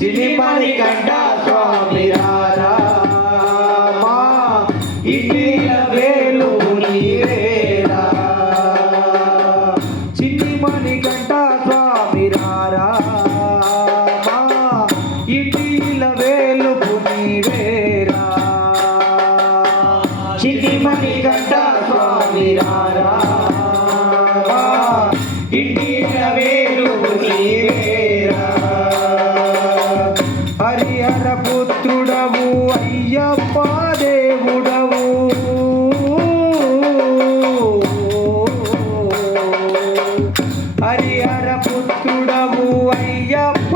చిలిమణికంఠ స్వామి రారా మా ఇంటిల వెలుగు నీవేరా చిలిమణికంఠ స్వామి రారా మా ఇంటిల వెలుగు నీవేరా చిలిమణికంఠ స్వామి రారా మా ఇంటిల వెలుగు నీవేరా హరిహర పుత్రుడవు అయ్యప్ప దేవుడవు హరిహర పుత్రుడవు అయ్యప్ప